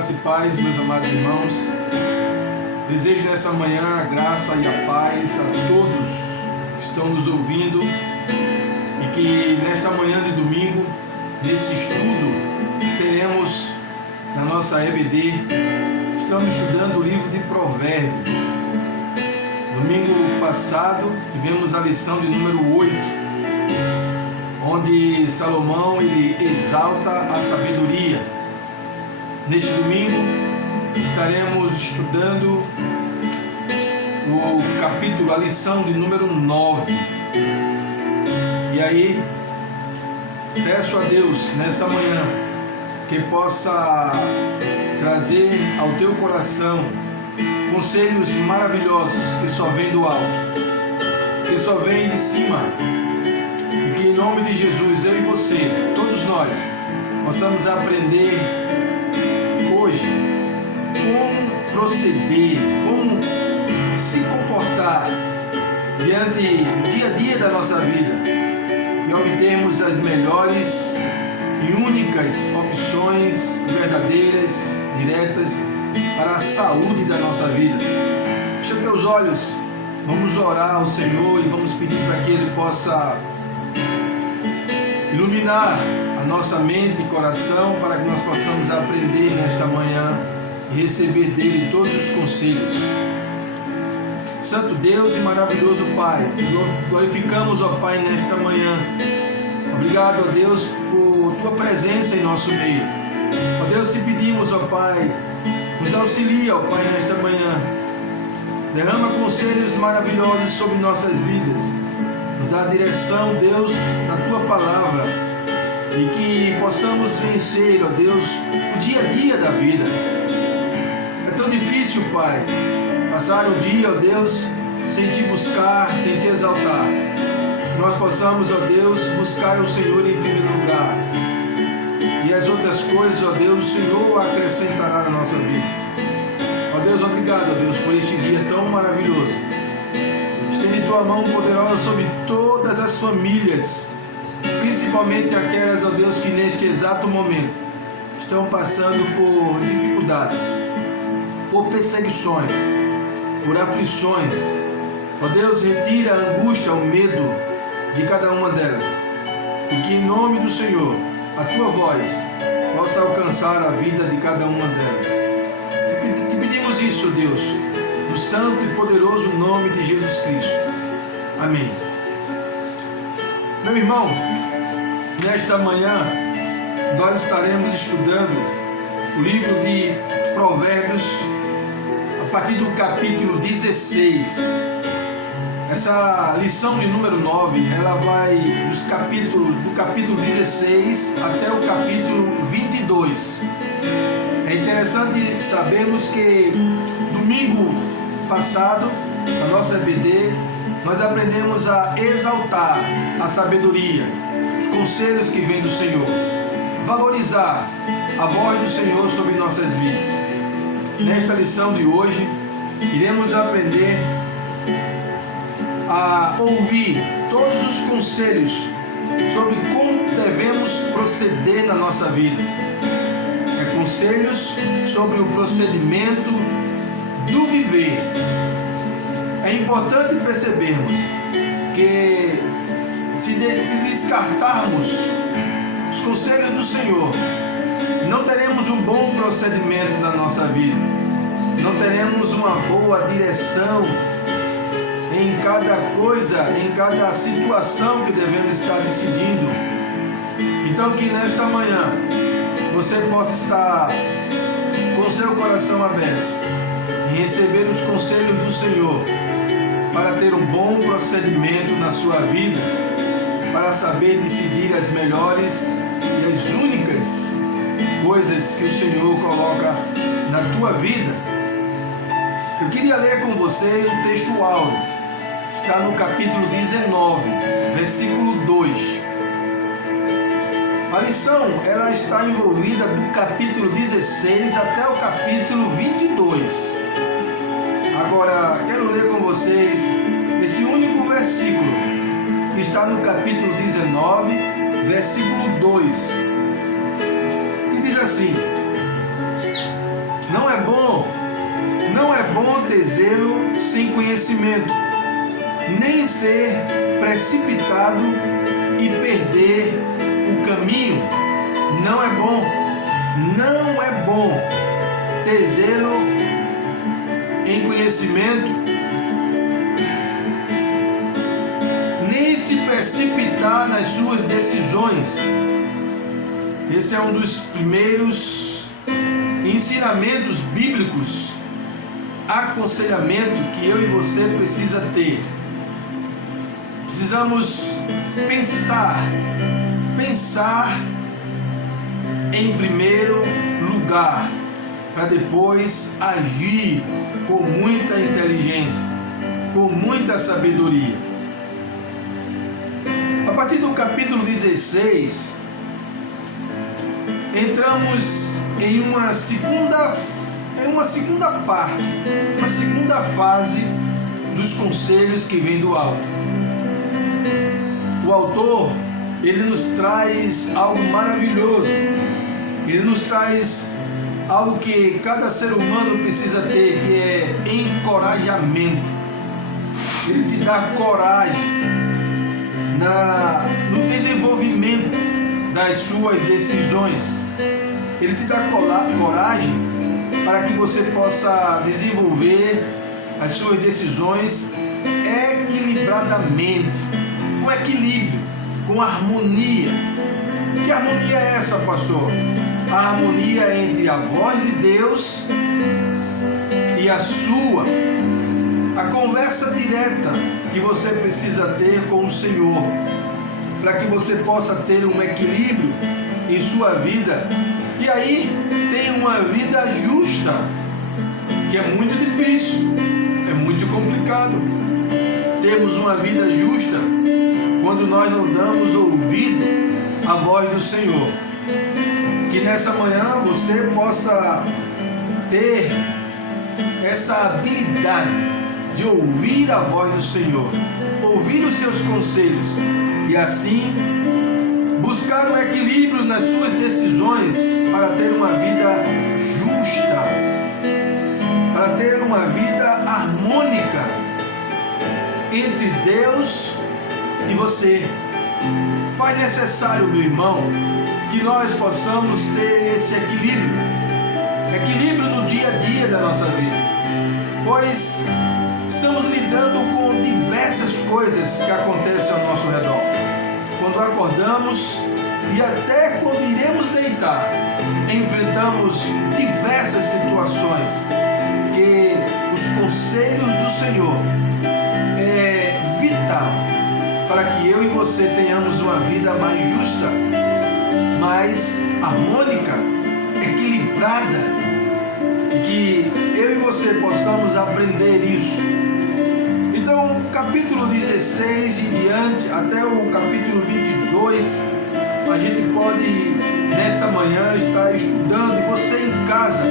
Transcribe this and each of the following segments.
Graça e paz, meus amados irmãos. Desejo nessa manhã a graça e a paz a todos que estão nos ouvindo e que nesta manhã de domingo, nesse estudo, teremos na nossa EBD, estamos estudando o livro de Provérbios. Domingo passado tivemos a lição de número 8, onde Salomão ele exalta a sabedoria. Neste domingo estaremos estudando o capítulo, a lição de número 9. E aí, peço a Deus nessa manhã que possa trazer ao teu coração conselhos maravilhosos que só vêm do alto, que só vêm de cima. E que em nome de Jesus, eu e você, todos nós, possamos aprender hoje como proceder, como se comportar diante do dia a dia da nossa vida e obtermos as melhores e únicas opções verdadeiras, diretas para a saúde da nossa vida. Fecha teus olhos, vamos orar ao Senhor e vamos pedir para que Ele possa iluminar a nossa mente e coração para que nós possamos aprender nesta manhã e receber dele todos os conselhos. Santo Deus e maravilhoso Pai, glorificamos, ó Pai, nesta manhã. Obrigado, ó Deus, por tua presença em nosso meio. Ó Deus, te pedimos, ó Pai, nos auxilia, ó Pai, nesta manhã. Derrama conselhos maravilhosos sobre nossas vidas. Nos dá direção, Deus, na tua palavra, e que possamos vencer, ó Deus, o dia a dia da vida. É tão difícil, Pai, passar o dia, ó Deus, sem te buscar, sem te exaltar. Nós possamos, ó Deus, buscar o Senhor em primeiro lugar, e as outras coisas, ó Deus, o Senhor acrescentará na nossa vida. Ó Deus, obrigado, ó Deus, por este dia tão maravilhoso. Estende tua mão poderosa sobre todas as famílias, principalmente aquelas, ó Deus, que neste exato momento estão passando por dificuldades, por perseguições, por aflições. Ó Deus, retira a angústia, o medo de cada uma delas, e que em nome do Senhor a tua voz possa alcançar a vida de cada uma delas. Te pedimos isso, Deus, no santo e poderoso nome de Jesus Cristo. Amém. Meu irmão, nesta manhã nós estaremos estudando o livro de Provérbios a partir do capítulo 16. Essa lição de número 9, ela vai do capítulo 16 até o capítulo 22. É interessante sabermos que domingo passado, na nossa EBD, nós aprendemos a exaltar a sabedoria, os conselhos que vêm do Senhor, valorizar a voz do Senhor sobre nossas vidas. Nesta lição de hoje, iremos aprender a ouvir todos os conselhos sobre como devemos proceder na nossa vida. Conselhos sobre o procedimento do viver. É importante percebermos que se descartarmos os conselhos do Senhor, não teremos um bom procedimento na nossa vida, não teremos uma boa direção em cada coisa, em cada situação que devemos estar decidindo. Então que nesta manhã você possa estar com o seu coração aberto e receber os conselhos do Senhor para ter um bom procedimento na sua vida, para saber decidir as melhores e as únicas coisas que o Senhor coloca na tua vida. Eu queria ler com vocês o texto áureo, está no capítulo 19, versículo 2. A lição, ela está envolvida do capítulo 16 até o capítulo 22. Agora, quero ler com vocês esse único versículo, que está no capítulo 19, versículo 2. E diz assim: Não é bom ter zelo sem conhecimento, nem ser precipitado e perder o caminho. Não é bom ter zelo em conhecimento, nem se precipitar nas suas decisões. Esse é um dos primeiros ensinamentos bíblicos, aconselhamento que eu e você precisa ter. Precisamos pensar em primeiro lugar, para depois agir com muita inteligência, com muita sabedoria. A partir do capítulo 16, entramos em uma segunda parte, uma segunda fase dos conselhos que vem do alto. O autor, ele nos traz algo maravilhoso, ele nos traz algo que cada ser humano precisa ter, que é encorajamento. Ele te dá coragem no desenvolvimento das suas decisões. Ele te dá coragem para que você possa desenvolver as suas decisões equilibradamente, com equilíbrio, com harmonia. Que harmonia é essa, pastor? A harmonia entre a voz de Deus e a sua, a conversa direta que você precisa ter com o Senhor, para que você possa ter um equilíbrio em sua vida. E aí tem uma vida justa, que é muito difícil, é muito complicado. Temos uma vida justa quando nós não damos ouvido à voz do Senhor. Que nessa manhã você possa ter essa habilidade de ouvir a voz do Senhor, ouvir os seus conselhos e assim buscar o equilíbrio nas suas decisões para ter uma vida justa, para ter uma vida harmônica entre Deus e você. Faz necessário, meu irmão, que nós possamos ter esse equilíbrio no dia a dia da nossa vida, pois estamos lidando com diversas coisas que acontecem ao nosso redor. Quando acordamos e até quando iremos deitar, enfrentamos diversas situações que os conselhos do Senhor é vital para que eu e você tenhamos uma vida mais justa, mais harmônica, equilibrada, e que eu e você possamos aprender isso. Então, o capítulo 16 em diante, até o capítulo 22, a gente pode, nesta manhã, estar estudando, e você em casa,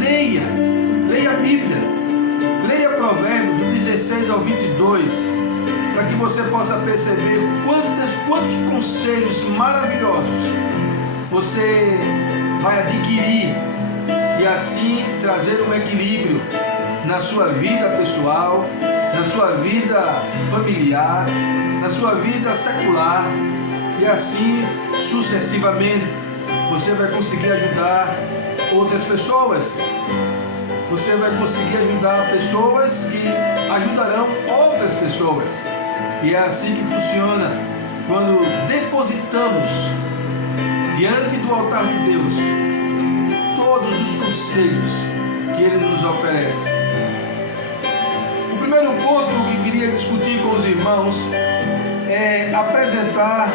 leia a Bíblia, leia Provérbios do 16 ao 22, para que você possa perceber quantos conselhos maravilhosos você vai adquirir e assim trazer um equilíbrio na sua vida pessoal, na sua vida familiar, na sua vida secular, e assim sucessivamente você vai conseguir ajudar outras pessoas. Você vai conseguir ajudar pessoas que ajudarão outras pessoas. E é assim que funciona quando depositamos diante do altar de Deus todos os conselhos que Ele nos oferece. O primeiro ponto que queria discutir com os irmãos é apresentar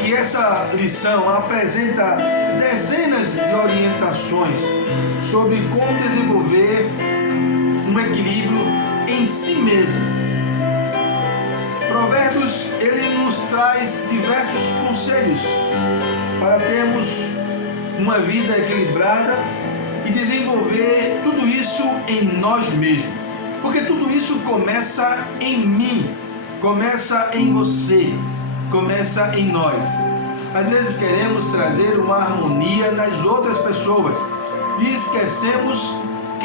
que essa lição apresenta dezenas de orientações sobre como desenvolver um equilíbrio em si mesmo. Provérbios, ele nos traz diversos conselhos para termos uma vida equilibrada e desenvolver tudo isso em nós mesmos. Porque tudo isso começa em mim, começa em você, começa em nós. Às vezes queremos trazer uma harmonia nas outras pessoas e esquecemos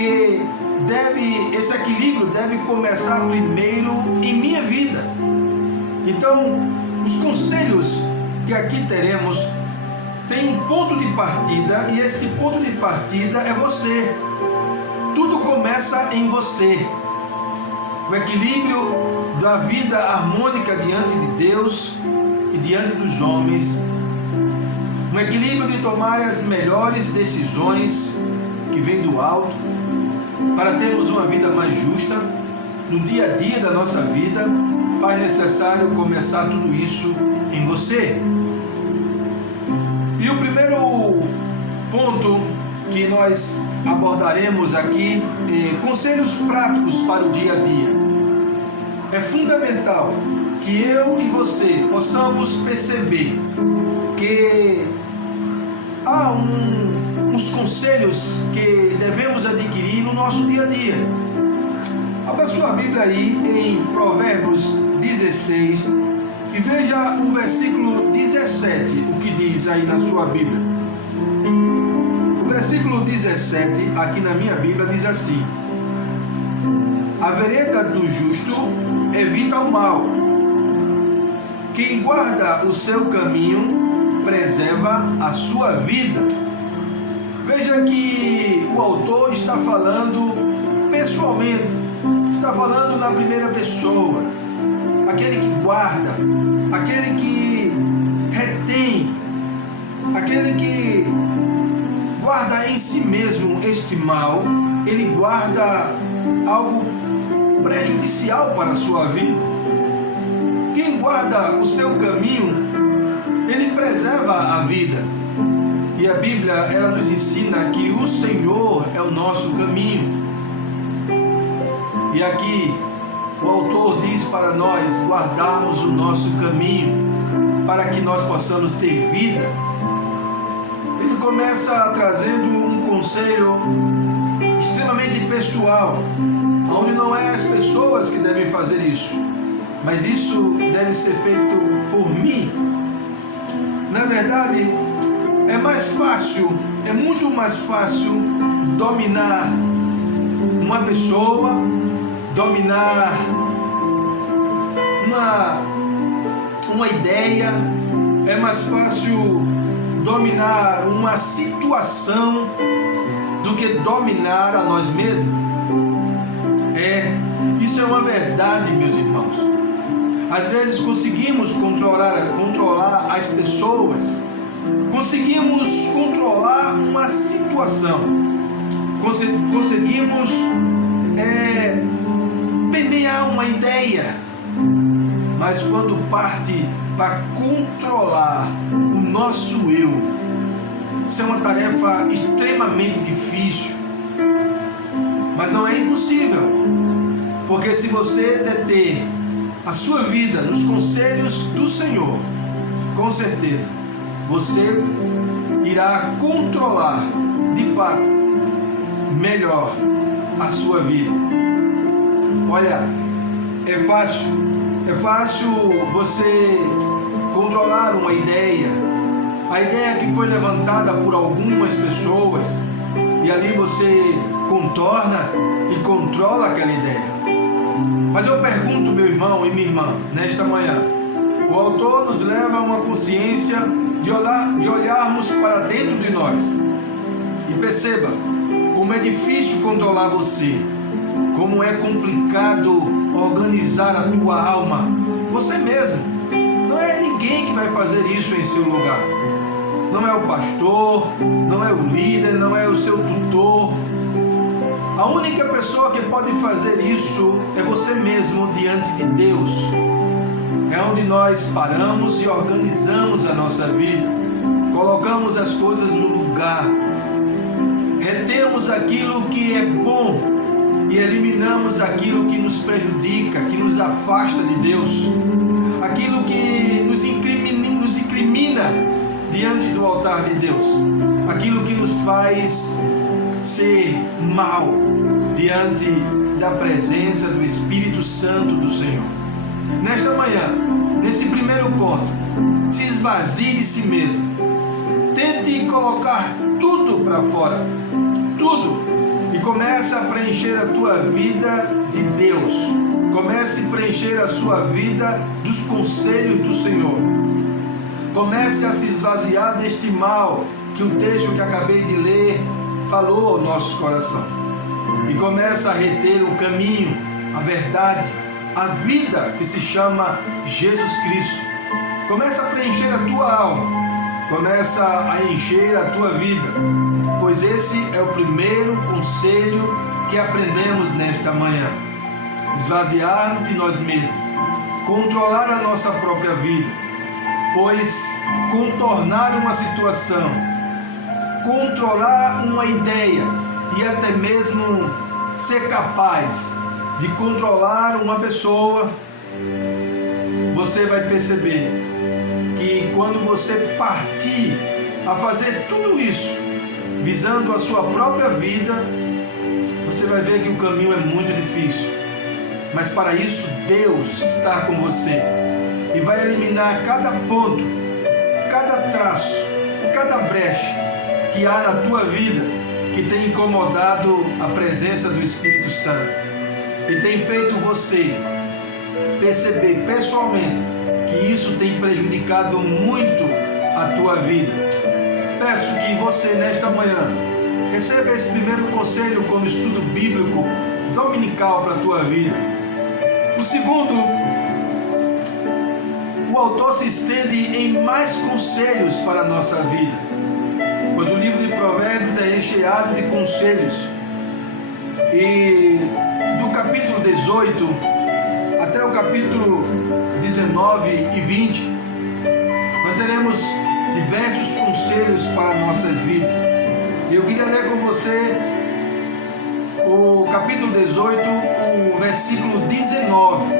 que esse equilíbrio deve começar primeiro em minha vida. Então, os conselhos que aqui teremos tem um ponto de partida, e esse ponto de partida é você. Tudo começa em você. O equilíbrio da vida harmônica diante de Deus e diante dos homens. Um equilíbrio de tomar as melhores decisões que vem do alto, para termos uma vida mais justa. No dia a dia da nossa vida, faz necessário começar tudo isso em você. E o primeiro ponto que nós abordaremos aqui é conselhos práticos para o dia a dia. É fundamental que eu e você possamos perceber que há uns conselhos que devemos adquirir no nosso dia a dia. Abra sua Bíblia aí em Provérbios 16 e veja o versículo 17, o que diz aí na sua Bíblia. O versículo 17, aqui na minha Bíblia, diz assim: a vereda do justo evita o mal. Quem guarda o seu caminho preserva a sua vida. Veja que o autor está falando pessoalmente, está falando na primeira pessoa. Aquele que guarda, aquele que retém, aquele que guarda em si mesmo este mal, ele guarda algo prejudicial para a sua vida. Quem guarda o seu caminho, ele preserva a vida. E a Bíblia, ela nos ensina que o Senhor é o nosso caminho. E aqui o autor diz para nós guardarmos o nosso caminho, para que nós possamos ter vida. Ele começa trazendo um conselho extremamente pessoal, onde não é as pessoas que devem fazer isso, mas isso deve ser feito por mim. Na verdade, é mais fácil, é muito mais fácil dominar uma pessoa, dominar uma ideia, é mais fácil dominar uma situação do que dominar a nós mesmos. Isso é uma verdade, meus irmãos. Às vezes conseguimos controlar as pessoas, conseguimos controlar uma situação, conseguimos permear uma ideia, mas quando parte para controlar o nosso eu, isso é uma tarefa extremamente difícil, mas não é impossível, porque se você deter a sua vida nos conselhos do Senhor, com certeza você irá controlar de fato melhor a sua vida. Olha, é fácil você controlar uma ideia, a ideia que foi levantada por algumas pessoas, e ali você contorna e controla aquela ideia. Mas eu pergunto, meu irmão e minha irmã, nesta manhã, o autor nos leva a uma consciência de olharmos para dentro de nós. E perceba como é difícil controlar você, como é complicado organizar a tua alma, você mesmo. Não é ninguém que vai fazer isso em seu lugar. Não é o pastor, não é o líder, não é o seu tutor. A única pessoa que pode fazer isso é você mesmo diante de Deus. É onde nós paramos e organizamos a nossa vida, colocamos as coisas no lugar, retemos aquilo que é bom e eliminamos aquilo que nos prejudica, que nos afasta de Deus, aquilo que nos incrimina diante do altar de Deus, aquilo que nos faz ser mal diante da presença do Espírito Santo do Senhor. Nesta manhã, nesse primeiro ponto, se esvazie de si mesmo. Tente colocar tudo para fora. Tudo. e comece a preencher a tua vida de Deus. Comece a preencher a sua vida dos conselhos do Senhor. Comece a se esvaziar deste mal que o texto que acabei de ler falou ao nosso coração. E comece a reter o caminho, a verdade, a vida que se chama Jesus Cristo. Comece a preencher a tua alma. Começa a encher a tua vida, pois esse é o primeiro conselho que aprendemos nesta manhã. Esvaziar de nós mesmos, controlar a nossa própria vida, pois contornar uma situação, controlar uma ideia e até mesmo ser capaz de controlar uma pessoa, você vai perceber que quando você partir a fazer tudo isso, visando a sua própria vida, você vai ver que o caminho é muito difícil. Mas para isso, Deus está com você e vai eliminar cada ponto, cada traço, cada brecha que há na tua vida que tem incomodado a presença do Espírito Santo e tem feito você perceber pessoalmente que isso tem prejudicado muito a tua vida. Peço que você nesta manhã receba esse primeiro conselho como estudo bíblico dominical para a tua vida. O segundo, o autor se estende em mais conselhos para a nossa vida, pois o livro de Provérbios é recheado de conselhos. E do capítulo 18 até o capítulo 19 e 20, nós teremos diversos conselhos para nossas vidas. E eu queria ler com você o capítulo 18, o versículo 19.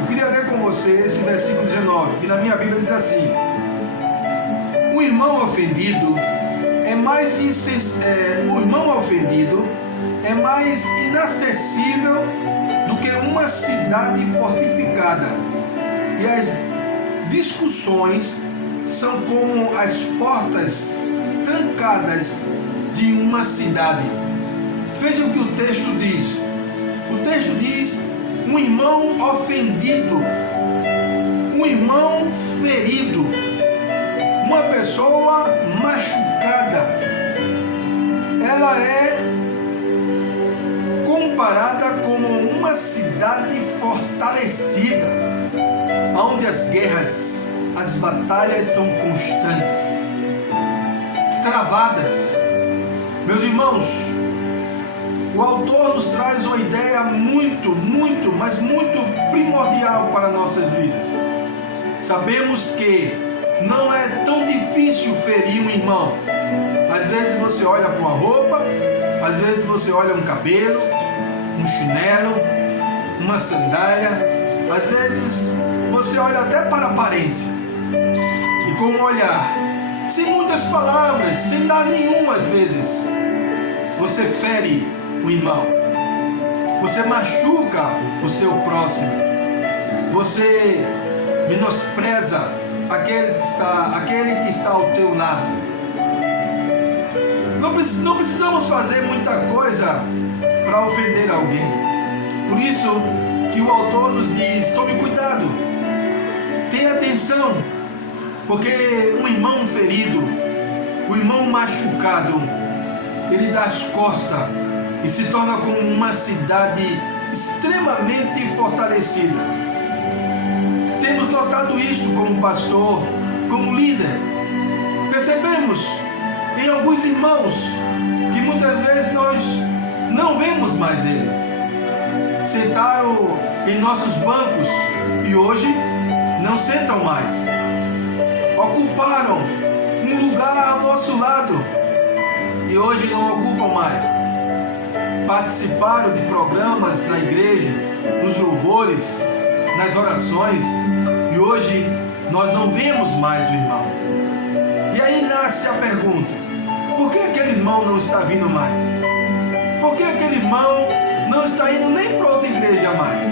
Eu queria ler com você esse versículo 19, que na minha Bíblia diz assim: o irmão ofendido é mais inacessível do que uma cidade fortificada, e as discussões são como as portas trancadas de uma cidade. Veja o que o texto diz. O texto diz: um irmão ofendido, um irmão ferido, uma pessoa machucada, ela é comparada como uma cidade fortalecida, onde as guerras, as batalhas são constantes, travadas. Meus irmãos, o autor nos traz uma ideia muito, mas muito primordial para nossas vidas. Sabemos que não é tão difícil ferir um irmão. Às vezes você olha para uma roupa, às vezes você olha um cabelo, um chinelo, uma sandália, às vezes você olha até para a aparência, e com um olhar, sem muitas palavras, sem dar nenhuma, às vezes você fere o irmão, você machuca o seu próximo, você menospreza aquele que está ao teu lado. Não precisamos fazer muita coisa para ofender alguém. Por isso que o autor nos diz: tome cuidado, tenha atenção, porque um irmão ferido, um irmão machucado, ele dá as costas e se torna como uma cidade extremamente fortalecida. Temos notado isso como pastor, como líder. Percebemos em alguns irmãos que muitas vezes nós não vemos mais eles. Sentaram em nossos bancos e hoje não sentam mais. Ocuparam um lugar ao nosso lado e hoje não ocupam mais. Participaram de programas na igreja, nos louvores, nas orações, e hoje nós não vemos mais o irmão. E aí nasce a pergunta: por que aquele irmão não está vindo mais? Por que aquele irmão não está indo nem para outra igreja mais?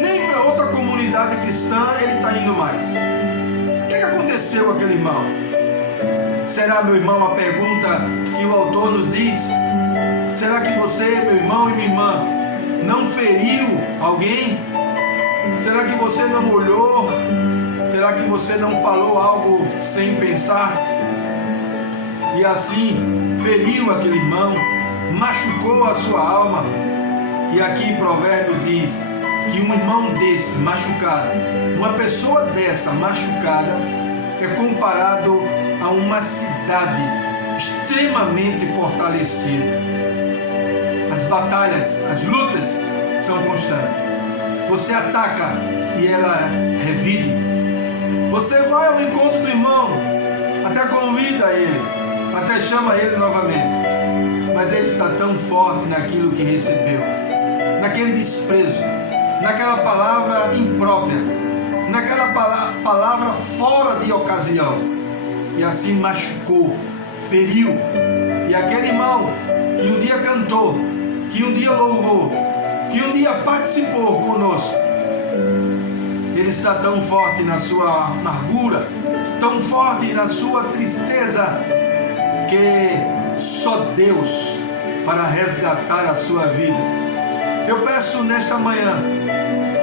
Nem para outra comunidade cristã ele está indo mais? O que aconteceu com aquele irmão? Será, meu irmão, a pergunta que o autor nos diz? Será que você, meu irmão e minha irmã, não feriu alguém? Será que você não olhou? Será que você não falou algo sem pensar? E assim feriu aquele irmão, machucou a sua alma. E aqui Provérbios diz que um irmão desse machucado, uma pessoa dessa machucada, é comparado a uma cidade extremamente fortalecida. As batalhas, as lutas são constantes. Você ataca e ela revide. Você vai ao encontro do irmão, até convida ele, até chama ele novamente. Mas ele está tão forte naquilo que recebeu, naquele desprezo, naquela palavra imprópria, naquela palavra fora de ocasião. E assim machucou, feriu. E aquele irmão que um dia cantou, que um dia louvou, que um dia participou conosco, ele está tão forte na sua amargura, tão forte na sua tristeza, que só Deus para resgatar a sua vida. Eu peço nesta manhã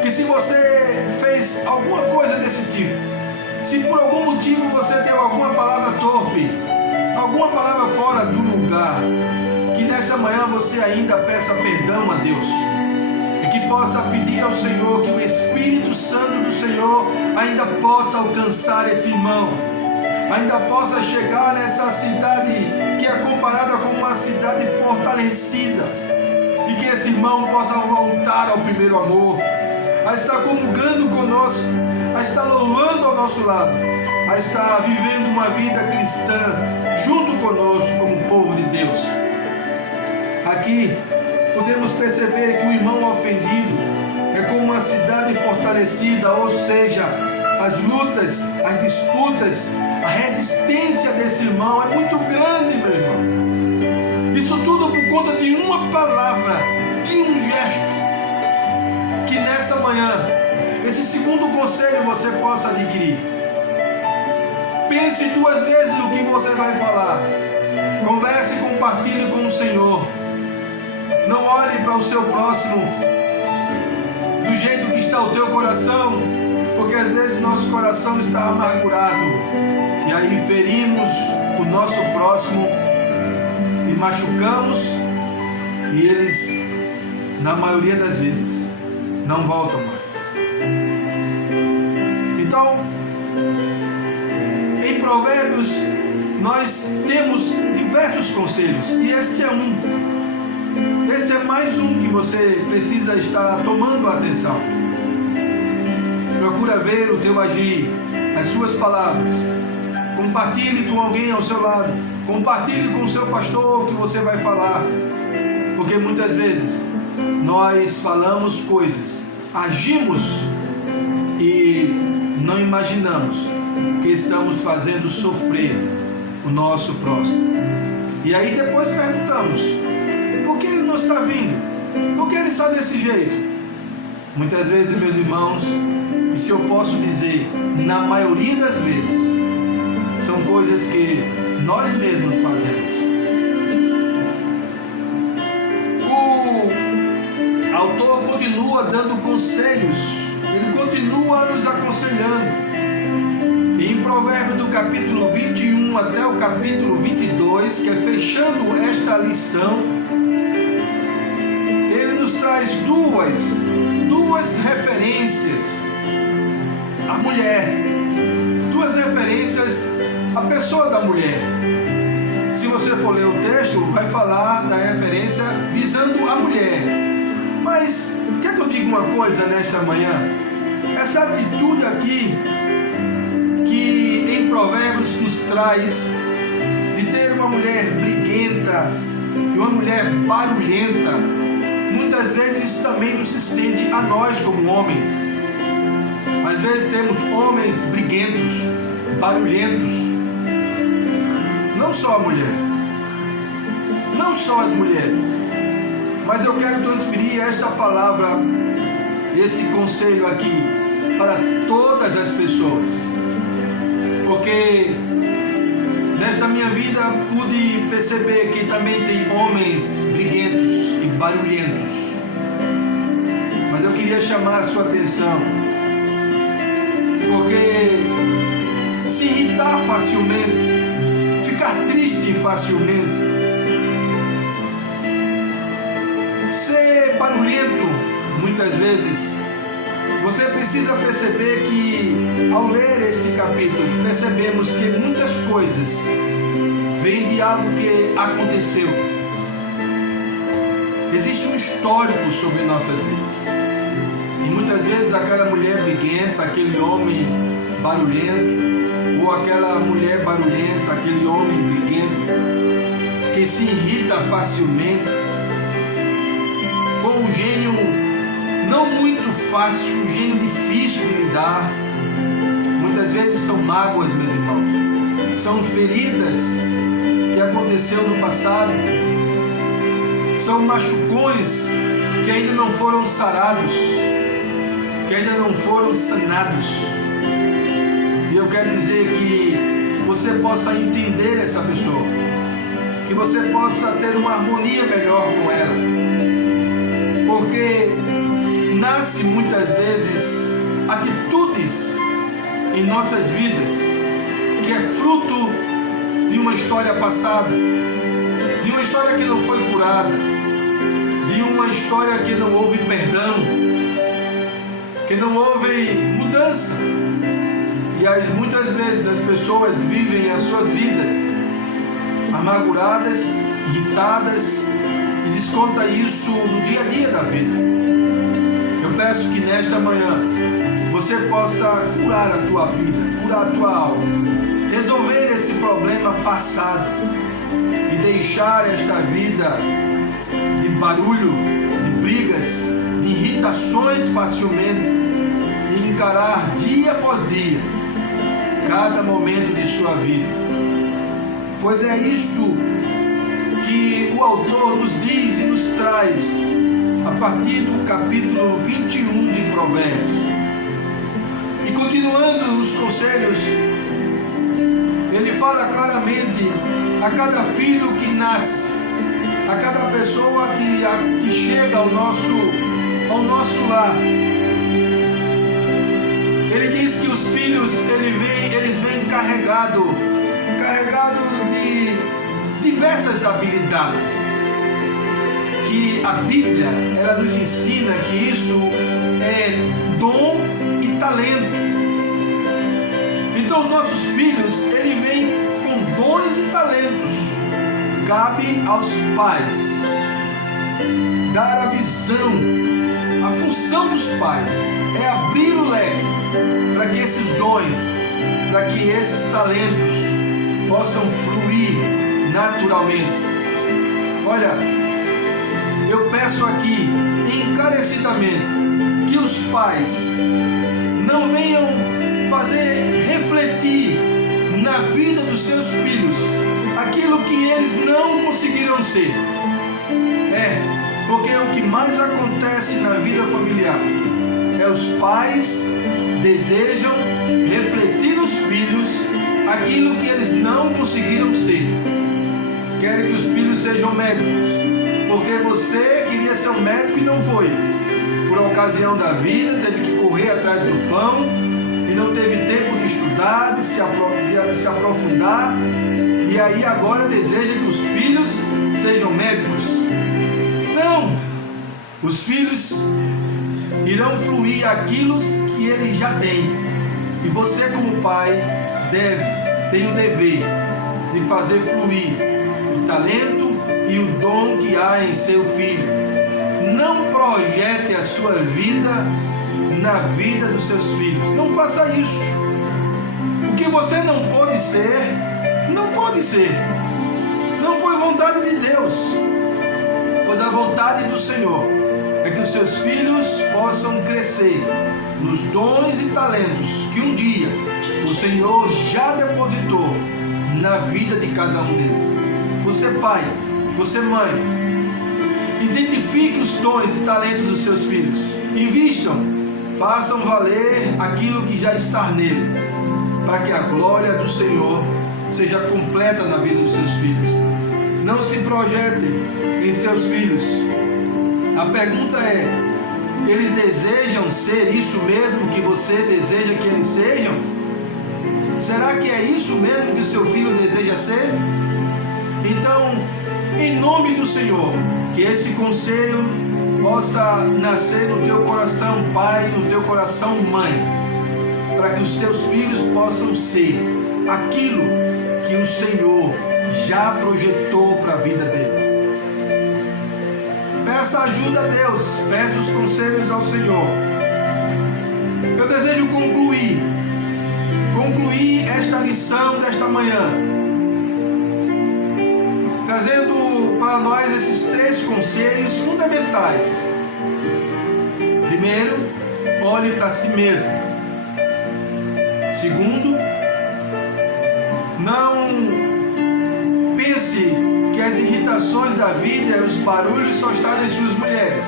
que, se você fez alguma coisa desse tipo, se por algum motivo você deu alguma palavra torpe, alguma palavra fora do lugar, que nesta manhã você ainda peça perdão a Deus, e que possa pedir ao Senhor que o Espírito Santo do Senhor ainda possa alcançar esse irmão, ainda possa chegar nessa cidade que é comparada com uma cidade fortalecida, e que esse irmão possa voltar ao primeiro amor, a estar comungando conosco, a estar louvando ao nosso lado, a estar vivendo uma vida cristã junto conosco como povo de Deus. Aqui podemos perceber que o irmão ofendido é como uma cidade fortalecida, ou seja, as lutas, as disputas, a resistência desse irmão é muito grande, meu irmão. Isso tudo por conta de uma palavra, de um gesto. Que nesta manhã, esse segundo conselho você possa adquirir. Pense duas vezes o que você vai falar. Converse e compartilhe com o Senhor. Não olhe para o seu próximo do jeito que está o teu coração, porque às vezes nosso coração está amargurado, e aí ferimos o nosso próximo e machucamos, e eles, na maioria das vezes, não voltam mais. Então, em Provérbios nós temos diversos conselhos, e este é um. Este é mais um que você precisa estar tomando atenção. Procura ver o teu agir, as suas palavras. Compartilhe com alguém ao seu lado. Compartilhe com o seu pastor o que você vai falar. Porque muitas vezes nós falamos coisas, agimos e não imaginamos que estamos fazendo sofrer o nosso próximo. E aí depois perguntamos: por que ele não está vindo? Por que ele está desse jeito? Muitas vezes, meus irmãos, e se eu posso dizer, na maioria das vezes, são coisas que nós mesmos fazemos. O autor continua dando conselhos, ele continua nos aconselhando. E em Provérbios do capítulo 21 até o capítulo 22, que é fechando esta lição, ele nos traz duas referências à mulher, duas referências à pessoa da mulher. Se você for ler o texto, vai falar da referência visando a mulher. Mas quer que eu diga uma coisa nesta manhã? Essa atitude aqui que em Provérbios nos traz de ter uma mulher briguenta e uma mulher barulhenta, muitas vezes isso também nos estende a nós como homens. Às vezes temos homens briguentos, barulhentos. Não só a mulher, não só as mulheres, mas eu quero transferir esta palavra, esse conselho aqui, para todas as pessoas. Porque nesta minha vida pude perceber que também tem homens briguentos e barulhentos. Mas eu queria chamar a sua atenção, porque se irritar facilmente, ficar triste facilmente, ser barulhento muitas vezes, você precisa perceber que ao ler este capítulo, percebemos que muitas coisas vêm de algo que aconteceu. Existe um histórico sobre nossas vidas. E muitas vezes aquela mulher briguenta, aquele homem barulhento, ou aquela mulher barulhenta, aquele homem briguento, que se irrita facilmente, com um gênio não muito fácil, um gênio difícil de lidar. Muitas vezes são mágoas, meus irmãos, são feridas que aconteceu no passado, são machucões que ainda não foram sarados, que ainda não foram sanados. E eu quero dizer que você possa entender essa pessoa, que você possa ter uma harmonia melhor com ela, porque nasce muitas vezes atitudes em nossas vidas que é fruto de uma história passada, de uma história que não foi curada, de uma história que não houve perdão, que não houve mudança. E muitas vezes as pessoas vivem as suas vidas amarguradas, irritadas, e desconta isso no dia a dia da vida. Eu peço que nesta manhã você possa curar a tua vida, curar a tua alma, resolver esse problema passado e deixar esta vida de barulho, de brigas, de irritações facilmente, e encarar dia após dia cada momento de sua vida. Pois é isso que o autor nos diz e nos traz a partir do capítulo 21 de Provérbios. E continuando nos conselhos, ele fala claramente a cada filho que nasce, a cada pessoa que chega ao nosso lar. Ele diz que os filhos eles vêm carregados de diversas habilidades, que a Bíblia ela nos ensina que isso é dom e talento. Então os nossos filhos eles vêm com dons e talentos. Cabe aos pais dar a visão, a função dos pais é abrir o leque para que esses dons, para que esses talentos possam fluir naturalmente. Olha, eu peço aqui encarecidamente que os pais não venham fazer refletir na vida dos seus filhos aquilo que eles não conseguiram ser. Porque o que mais acontece na vida familiar é os pais desejam refletir nos filhos aquilo que eles não conseguiram ser. Querem que os filhos sejam médicos, porque você queria ser um médico e não foi. Por ocasião da vida, teve que correr atrás do pão e não teve tempo de estudar, de se aprofundar. E aí agora deseja que os filhos sejam médicos. Não! Os filhos irão fluir aquilo que eles já têm. E você como pai tem o dever de fazer fluir o talento e o dom que há em seu filho. Não projete a sua vida na vida dos seus filhos. Não faça isso. O que você não pode ser, não pode ser. Não foi vontade de Deus. Pois a vontade do Senhor é que os seus filhos possam crescer nos dons e talentos que um dia o Senhor já depositou na vida de cada um deles. Você pai, você mãe, identifique os dons e talentos dos seus filhos. Invistam, façam valer aquilo que já está nele, para que a glória do Senhor seja completa na vida dos seus filhos. Não se projetem em seus filhos. A pergunta é: eles desejam ser isso mesmo que você deseja que eles sejam? Será que é isso mesmo que o seu filho deseja ser? Então, em nome do Senhor, que esse conselho possa nascer no teu coração, pai, no teu coração, mãe, para que os teus filhos possam ser aquilo que o Senhor já projetou para a vida deles. Peça ajuda a Deus, peça os conselhos ao Senhor. Eu desejo concluir esta lição desta manhã, trazendo para nós esses 3 conselhos fundamentais. Primeiro, olhe para si mesmo. Segundo, não pense que as irritações da vida e os barulhos só estão nas suas mulheres.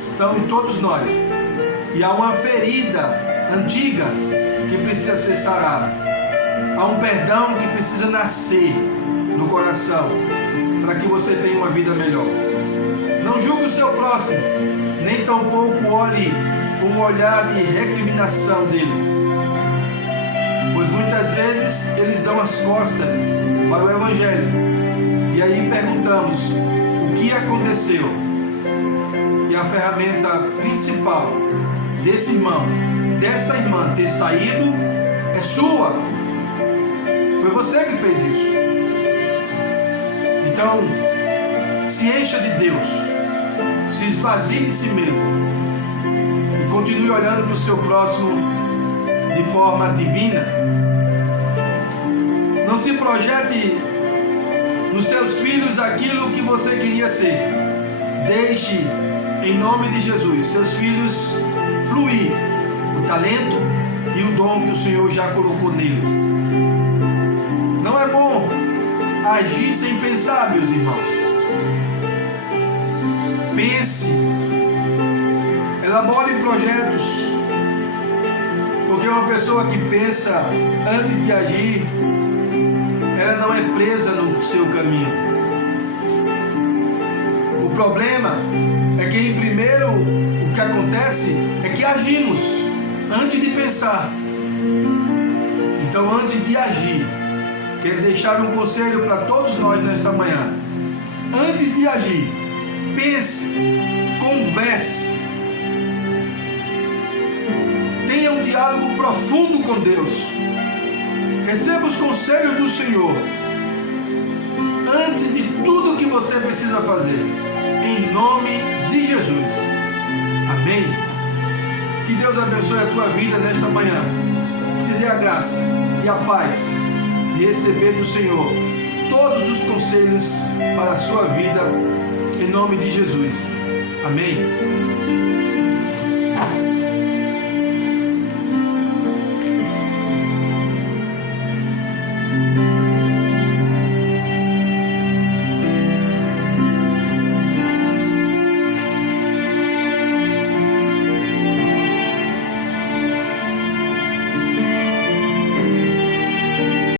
Estão em todos nós. E há uma ferida antiga que precisa ser sarada. Há um perdão que precisa nascer no coração para que você tenha uma vida melhor. Não julgue o seu próximo, nem tampouco olhe com um olhar de recriminação dele, pois muitas vezes eles dão as costas para o Evangelho. E aí perguntamos: o que aconteceu? E a ferramenta principal desse irmão, dessa irmã ter saído é sua. Foi você que fez isso. Então, se encha de Deus, se esvazie de si mesmo e continue olhando para o seu próximo de forma divina. Não se projete nos seus filhos aquilo que você queria ser. Deixe, em nome de Jesus, seus filhos fluir o talento e o dom que o Senhor já colocou neles. Não é bom agir sem pensar, meus irmãos. Pense, elabore projetos, porque uma pessoa que pensa antes de agir, ela não é presa no seu caminho. O problema é que, em primeiro, o que acontece é que agimos antes de pensar. Então, antes de agir, quero deixar um conselho para todos nós nesta manhã. Antes de agir, pense, converse, tenha um diálogo profundo com Deus. Receba os conselhos do Senhor antes de tudo que você precisa fazer, em nome de Jesus. Amém? Que Deus abençoe a tua vida nesta manhã, que te dê a graça e a paz de receber do Senhor todos os conselhos para a sua vida, em nome de Jesus. Amém?